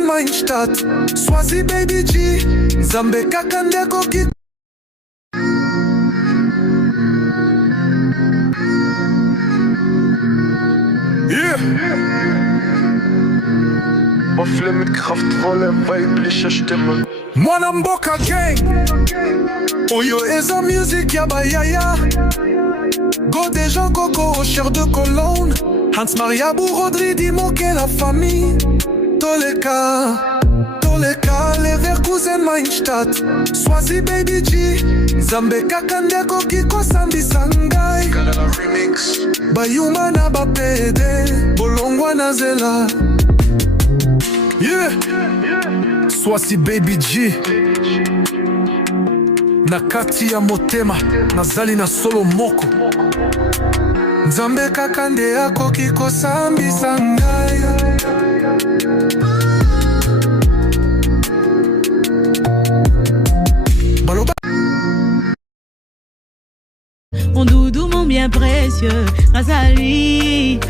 Leverkusen Mainstadt Swazi Baby G Nzambe kaka ndeko ki Waffle mit Kraftrolle, weibliche Stimme. Mwana Mboka Gang Oyo eza music ya bayaya Godé Jean Coco au chair de Cologne Hans Maria Rodri Dimoke la famille Toleka Leverkusen Mainstadt Swazi Baby G Nzambe kaka ndeko kikosambisa ngai bayuma na bapede bolongwa na zela Swazi Baby G na kati ya motema nazali na solo moko Nzambe kaka nde akoki kosambisa ngai Mon doudou, mon bien précieux, grâce à lui.